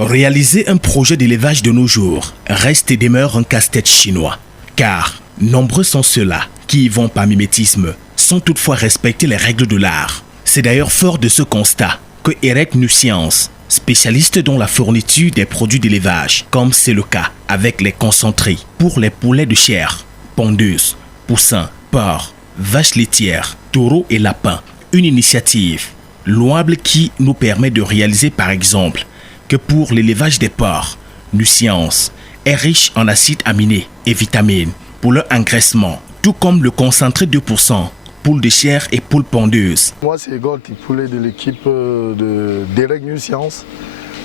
Réaliser un projet d'élevage de nos jours reste et demeure un casse-tête chinois, car nombreux sont ceux-là qui y vont par mimétisme, sans toutefois respecter les règles de l'art. C'est d'ailleurs fort de ce constat que Eric Nuscience, spécialiste dans la fourniture des produits d'élevage, comme c'est le cas avec les concentrés pour les poulets de chair, pondeuses, poussins, porcs, vaches laitières, taureaux et lapins, une initiative louable qui nous permet de réaliser par exemple que pour l'élevage des porcs, Nuscience est riche en acides aminés et vitamines pour leur engraissement, tout comme le concentré 2%, poules de chair et poules pondeuses. Moi, c'est Igor Tipoulet de l'équipe d'Eric Nuscience.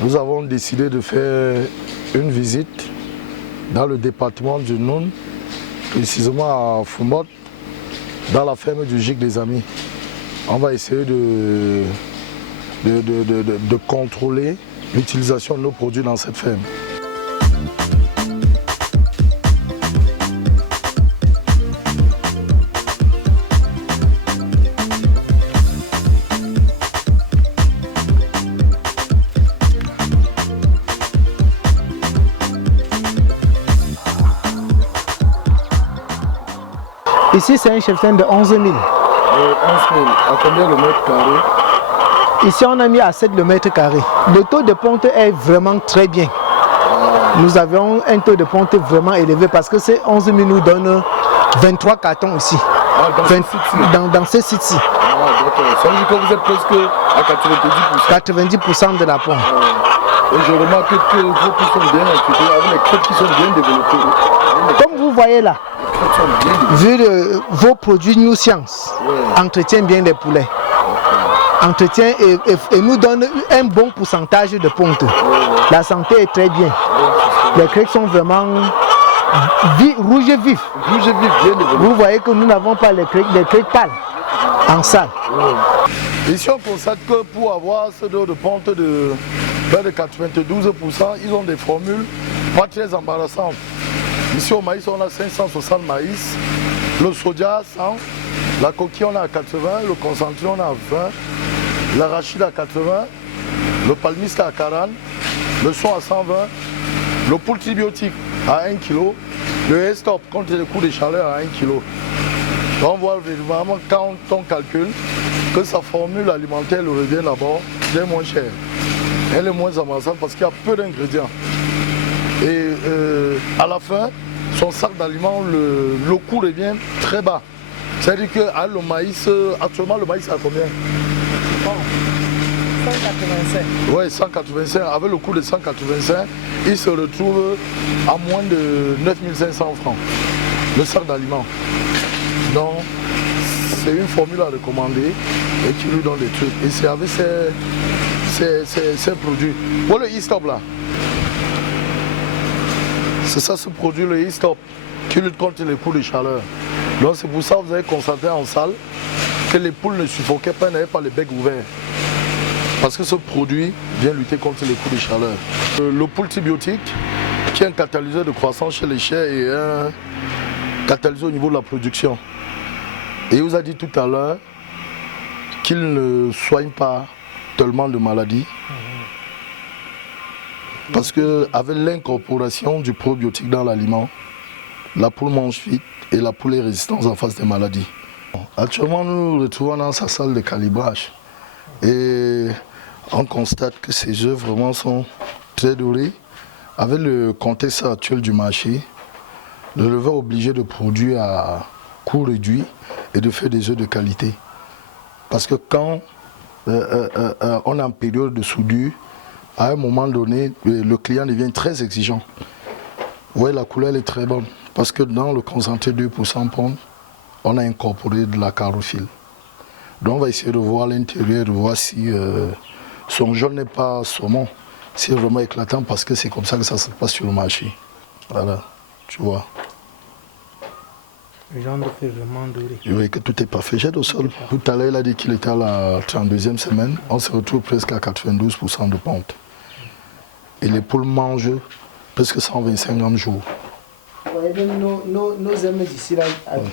Nous avons décidé de faire une visite dans le département du Noun, précisément à Fumot, dans la ferme du Gic des Amis. On va essayer de contrôler l'utilisation de nos produits dans cette ferme. Ici, c'est un cheptel de 11 000. 11 000, à combien le mètre carré? Ici, on a mis à 7 le mètre carré. Le taux de ponte est vraiment très bien. Nous avons un taux de ponte vraiment élevé parce que ces 11 000 nous donnent 23 cartons ici. Dans ce site-ci. Ça veut dire que vous êtes presque à 90% de la ponte. Et je remarque que vos poules sont bien équipées, avec les crêpes qui sont bien développées. Comme vous voyez là, vu vos produits Nuscience, entretiennent bien les poulets. Entretient et nous donne un bon pourcentage de ponte. La santé est très bien. Les crêpes sont vraiment rouges vifs. Vous voyez que nous n'avons pas les crêpes pâles en salle. Ici on constate que pour avoir ce taux de ponte de près de 92%, ils ont des formules pas très embarrassantes. Ici au maïs on a 560 maïs, le soja 100, la coquille on a à 80, le concentré on a à 20, l'arachide à 80, le palmiste à 40, le son à 120, le poultibiotique à 1 kg, le S-Top contre les coups de chaleur à 1 kg. On voit vraiment quand on calcule que sa formule alimentaire le revient d'abord bien moins cher. Elle est moins amassante parce qu'il y a peu d'ingrédients. Et à la fin, son sac d'aliments, le coût revient très bas. C'est-à-dire que le maïs, actuellement le maïs à combien? 185. Oui, 185. Avec le coût de 185, il se retrouve à moins de 9 500 francs, le sac d'aliments. Donc, c'est une formule à recommander et qui lui donne des trucs. Et c'est avec ces produits. Voilà le e-stop là. C'est ça ce produit, le e-stop, qui lutte contre les coups de chaleur. Donc c'est pour ça que vous avez constaté en salle que les poules ne suffoquaient pas, n'avaient pas les becs ouverts. Parce que ce produit vient lutter contre les coups de chaleur. Le poultibiotique, qui est un catalyseur de croissance chez les chairs et un catalyseur au niveau de la production. Et il vous a dit tout à l'heure qu'il ne soigne pas tellement de maladies. Parce qu'avec l'incorporation du probiotique dans l'aliment, la poule mange vite et la poule est résistante en face des maladies. Actuellement, nous nous retrouvons dans sa salle de calibrage et on constate que ces œufs vraiment sont très dorés. Avec le contexte actuel du marché, l'éleveur est obligé de produire à coût réduit et de faire des œufs de qualité. Parce que quand on est en période de soudure, à un moment donné, le client devient très exigeant. Oui, la couleur est très bonne. Parce que dans le concentré 2% ponte, on a incorporé de la chlorophylle. Donc on va essayer de voir l'intérieur, de voir si son jaune n'est pas saumon. C'est vraiment éclatant parce que c'est comme ça que ça se passe sur le marché. Voilà, tu vois. Le jaune fait vraiment doré. Oui, que tout est parfait. Jette au sol. Tout à l'heure, il a dit qu'il était à la 32e semaine. On se retrouve presque à 92% de ponte. Et les poules mangent presque 125 grammes jour. Vous voyez, nos aimes ici, là,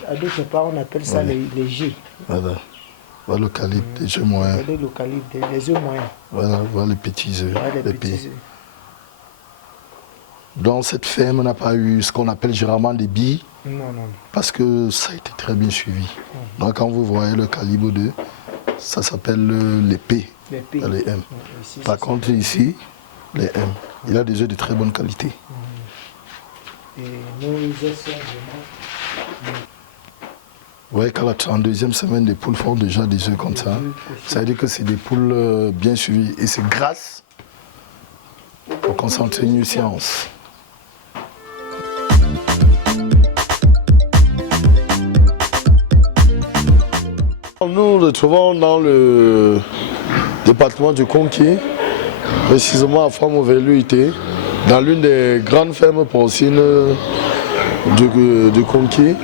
à d'autres parts, on appelle ça les G. Voilà. Voilà le calibre des œufs moyens. Les œufs moyens. Voilà les petits œufs. Voilà les petits œufs. Donc cette ferme n'a pas eu ce qu'on appelle généralement des billes. Non. Parce que ça a été très bien suivi. Donc quand vous voyez le calibre 2, ça s'appelle les P, les M. Ici, par contre ici, les M. Il a des œufs de très bonne qualité. Et nous, les œufs sont vraiment... Vous voyez qu'à la 32e semaine, les poules font déjà des œufs comme ça. Ça veut dire que c'est des poules bien suivies. Et c'est grâce au concentré New Science. Nous le trouvons dans le département du Conquis, précisément à Femme-Overluité, dans l'une des grandes fermes porcines du Conquis.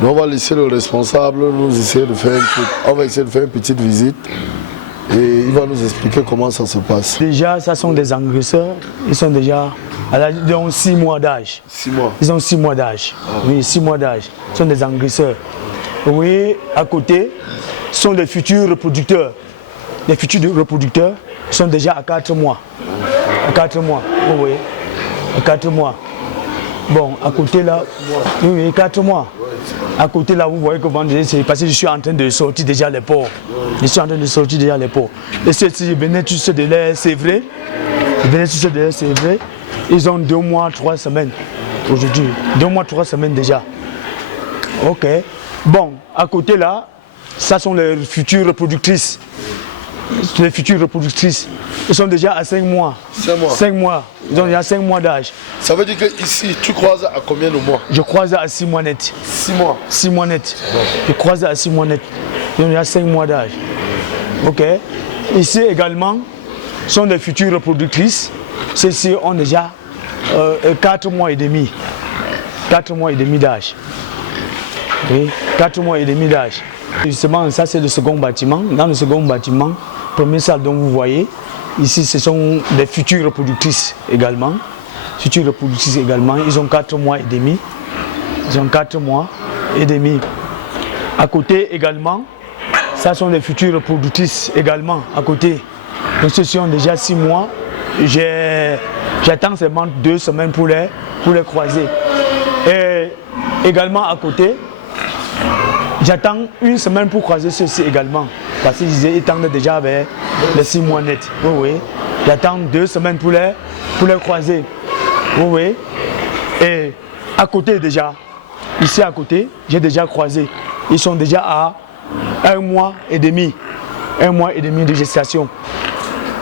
Nous, on va laisser le responsable nous essayer de faire une petite visite et il va nous expliquer comment ça se passe. Déjà, ça sont des engraisseurs. Ils sont déjà ils ont 6 mois d'âge. 6 mois. Ils ont 6 mois d'âge. Oui, 6 mois d'âge. Ils sont des engraisseurs. Oui, à côté, sont des futurs reproducteurs. Les futurs reproducteurs sont déjà à 4 mois. À 4 mois, oui, à 4 mois. Bon, à côté là, oui, 4 mois. À côté là, vous voyez comment c'est parce que je suis en train de sortir déjà les porcs. Je suis en train de sortir déjà les porcs. Et ceux-ci, je venais tous de l'air, c'est vrai. Ils ont 2 mois, 3 semaines aujourd'hui. 2 mois, 3 semaines déjà. Ok. Bon, à côté là, ça sont les futures reproductrices. Les futures reproductrices. Ils sont déjà à 5 mois. 5 mois. 5 mois. Ils ont déjà 5 mois d'âge. Ça veut dire que ici, tu croises à combien de mois? Je croise à 6 mois net. 6 mois. 6 mois net. Je croise à 6 mois net. Ils ont déjà 5 mois d'âge. Ok. Ici également, sont des futures reproductrices. Celles-ci ont déjà 4 mois et demi. 4 mois et demi d'âge. Oui, 4 mois et demi d'âge. Justement, ça c'est le second bâtiment. Dans le second bâtiment, première salle dont vous voyez, ici ce sont des futures reproductrices également. Futures reproductrices également, ils ont 4 mois et demi. Ils ont 4 mois et demi. À côté également, ça sont des futures reproductrices également à côté. Donc ceux-ci ont déjà 6 mois. J'attends seulement 2 semaines pour les croiser. Et également à côté, j'attends 1 semaine pour croiser ceux-ci également. Parce qu'ils tendent déjà vers les 6 mois nets. Oui. J'attends 2 semaines pour les croiser. Oui. Et à côté déjà, ici à côté, j'ai déjà croisé. Ils sont déjà à 1 mois et demi. 1 mois et demi de gestation.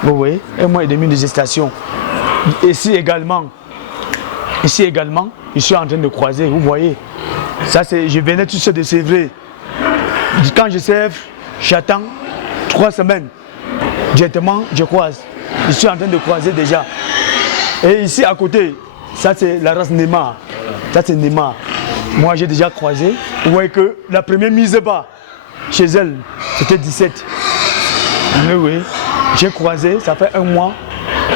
Oui, 1 mois et demi de gestation. Ici également, je suis en train de croiser, vous voyez. Ça c'est, je venais tout ça de sévrer. Quand je sèvre, j'attends 3 semaines. Directement, je croise. Je suis en train de croiser déjà. Et ici à côté, ça c'est la race Neymar. Ça c'est Neymar. Moi j'ai déjà croisé. Vous voyez que la première mise bas chez elle, c'était 17. Oui. J'ai croisé, ça fait 1 mois.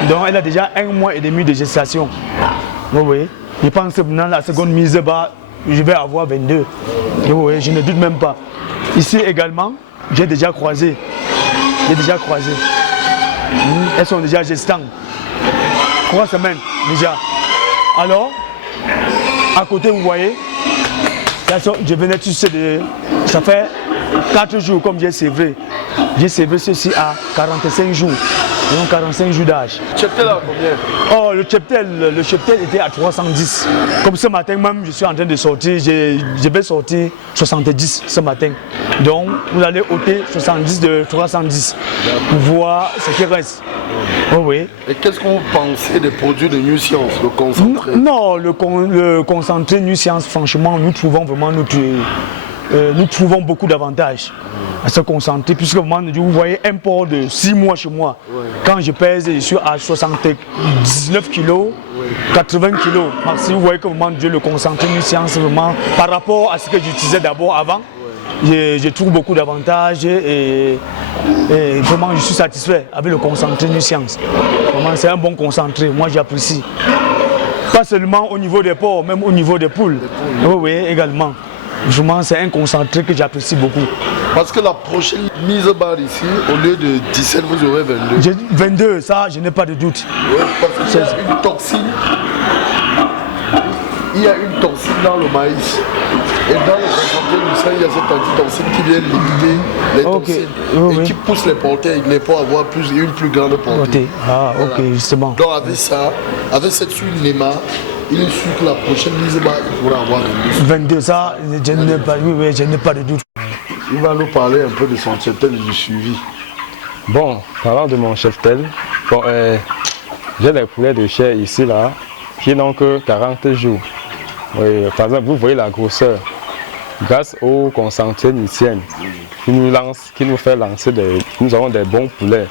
Donc elle a déjà 1 mois et demi de gestation. Oui. Je pense que dans la seconde mise bas, je vais avoir 22. Oui, je ne doute même pas. Ici également, j'ai déjà croisé. Elles sont déjà gestantes. 3 semaines déjà. Alors, à côté, vous voyez, je venais tout de... Ça fait 4 jours comme j'ai sévré. J'ai sévré ceci à 45 jours. Donc 45 jours d'âge. Le cheptel à combien? Oh, le cheptel était à 310. Comme ce matin même, je suis en train de sortir. Je vais sortir 70 ce matin. Donc, vous allez ôter 70 de 310 pour voir ce qui reste. Oui. Et qu'est-ce qu'on pensait des produits de New Science, le concentré? Non, le concentré New Science, franchement, nous trouvons vraiment beaucoup d'avantages à se concentrer, puisque vous voyez un porc de 6 mois chez moi. Ouais. Quand je pèse, je suis à 79 kg, 80 kg. Si vous voyez que le concentré New Science, vraiment, par rapport à ce que j'utilisais d'abord avant, je trouve beaucoup d'avantages et vraiment je suis satisfait avec le concentré New Science. Vraiment, c'est un bon concentré, moi j'apprécie. Pas seulement au niveau des porcs, même au niveau des poules. Oui, également. Vraiment, c'est un concentré que j'apprécie beaucoup. Parce que la prochaine mise barre ici, au lieu de 17, vous aurez 22. 22, ça, je n'ai pas de doute. Oui, parce qu'il y a une toxine il y a une toxine dans le maïs. Et dans le concentré du sang, il y a cette antitoxine qui vient limiter les toxines et qui pousse les portées pour avoir une plus grande portée. Ah, ok, justement. Donc avec ça, avec cette suite NEMA, il est sûr que la prochaine mise bas, il pourra avoir 22. Ça, je n'ai pas de doute. Il va nous parler un peu de son cheptel et du suivi. Bon, parlant de mon cheptel, bon, j'ai des poulets de chair ici, là, qui n'ont que 40 jours. Oui, par exemple, vous voyez la grosseur. Grâce au concentré Nucien, qui nous fait lancer nous avons des bons poulets.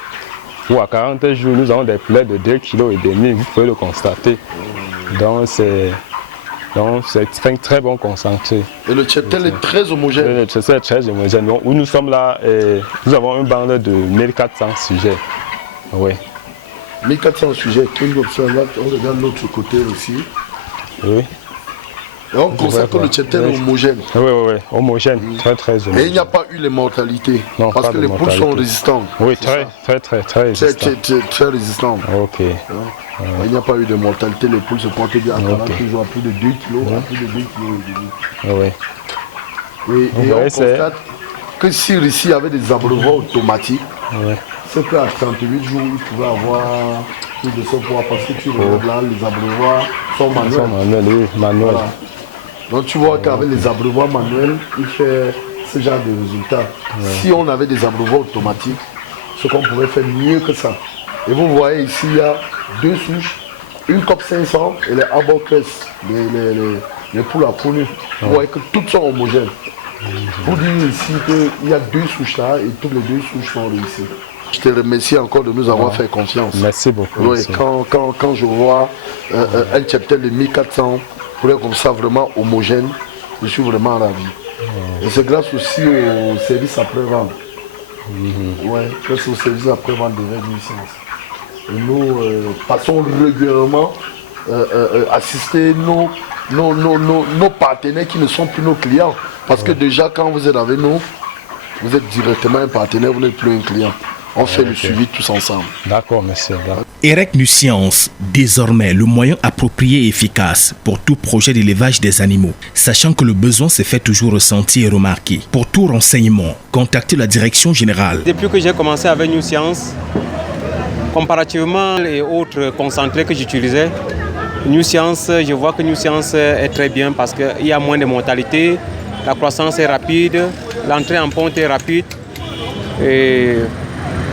Ou à 40 jours, nous avons des poulets de 2,5 kg, vous pouvez le constater. Donc c'est un très bon concentré. Et le cheptel est très homogène. Le cheptel est très homogène. Donc, où nous sommes là, nous avons une bande de 1400 sujets. Oui. 1400 sujets, on regarde l'autre côté aussi. Oui. Et on constate que le cheptel est homogène. Oui, homogène, très homogène. Et il n'y a pas eu les mortalités, non, parce que les poules sont résistantes. Oui, très résistantes. Très résistantes. Ok. Il n'y a pas eu de mortalité, les poules se portent bien, toujours à plus de 2 kg, à plus de 2 kg. Oui. Et on constate que si ici il y avait des abreuvoirs automatiques, c'est qu'à 38 jours, il pouvait avoir plus de ce poids, parce que tu regardes là, les abreuvoirs sont manuels. Manuels. Voilà. Donc tu vois qu'avec les abreuvoirs manuels, il fait ce genre de résultats. Si on avait des abreuvoirs automatiques, ce qu'on pouvait faire mieux que ça. Et vous voyez ici, il y a 2 souches, une COP 500 et les Abocres, les poules à poules. Vous voyez que toutes sont homogènes. Vous dites ici qu'il y a 2 souches là et toutes les 2 souches sont réussies. Je te remercie encore de nous avoir fait confiance. Merci beaucoup. Oui, quand je vois un cheptel de 1400 poulets comme ça vraiment homogène, je suis vraiment ravi. Et c'est grâce aussi au service après-vente. Oui, grâce au service après-vente de Red Nuisance. Et nous passons régulièrement assister nos partenaires qui ne sont plus nos clients. Parce que déjà quand vous êtes avec nous, vous êtes directement un partenaire, vous n'êtes plus un client. On fait le suivi tous ensemble. D'accord, monsieur. EREC Nuisance, désormais le moyen approprié et efficace pour tout projet d'élevage des animaux, sachant que le besoin se fait toujours ressentir et remarquer. Pour tout renseignement, contactez la direction générale. Depuis que j'ai commencé avec Nuisance, comparativement aux autres concentrés que j'utilisais, Nuisance, je vois que Nuisance est très bien parce qu'il y a moins de mortalité, la croissance est rapide, l'entrée en ponte est rapide. Et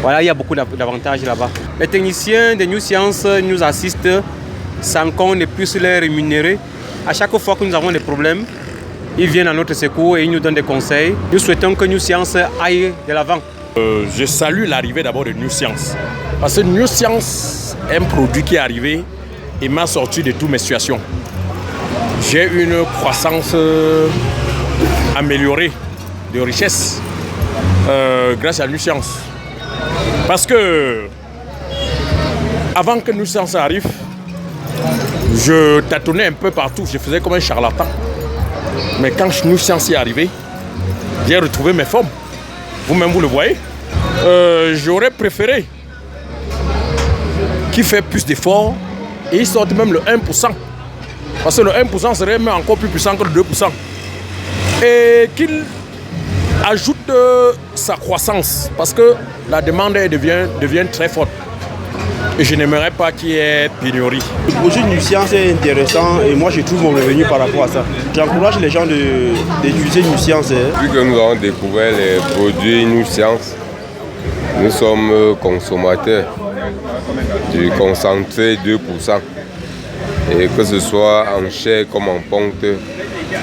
voilà, il y a beaucoup d'avantages là-bas. Les techniciens de Nuisance nous assistent sans qu'on ne puisse les rémunérer. À chaque fois que nous avons des problèmes, ils viennent à notre secours et ils nous donnent des conseils. Nous souhaitons que Nuisance aille de l'avant. Je salue l'arrivée d'abord de Nuisance. Parce que Nuisance est un produit qui est arrivé et m'a sorti de toutes mes situations. J'ai une croissance améliorée de richesse grâce à Nuisance. Parce que avant que Nuisance arrive, je tâtonnais un peu partout, je faisais comme un charlatan. Mais quand Nuisance est arrivé, j'ai retrouvé mes formes. Vous-même vous le voyez. J'aurais préféré qu'il fait plus d'efforts et il sorte même le 1%. Parce que le 1% serait même encore plus puissant que le 2%. Et qu'il ajoute sa croissance parce que la demande devient très forte. Et je n'aimerais pas qu'il y ait pénurie. Le projet Nuisance est intéressant et moi je trouve mon revenu par rapport à ça. J'encourage les gens d'utiliser Nuisance. Vu que nous avons découvert les produits Nuisance, nous sommes consommateurs du concentré 2%. Et que ce soit en chair comme en ponte,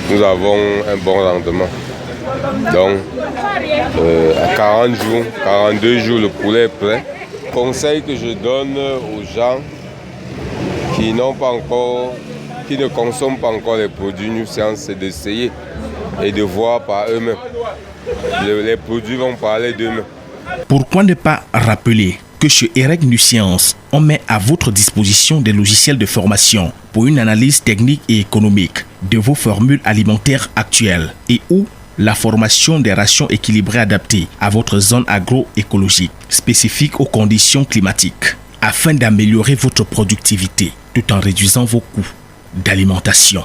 nous avons un bon rendement. Donc, à 40 jours, 42 jours, le poulet est prêt. Conseil que je donne aux gens qui ne consomment pas encore les produits Nuisance, c'est d'essayer et de voir par eux-mêmes. Les produits vont parler d'eux-mêmes. Pourquoi ne pas rappeler que chez EREC Nuisance, on met à votre disposition des logiciels de formation pour une analyse technique et économique de vos formules alimentaires actuelles et où la formation des rations équilibrées adaptées à votre zone agroécologique spécifique aux conditions climatiques afin d'améliorer votre productivité tout en réduisant vos coûts d'alimentation.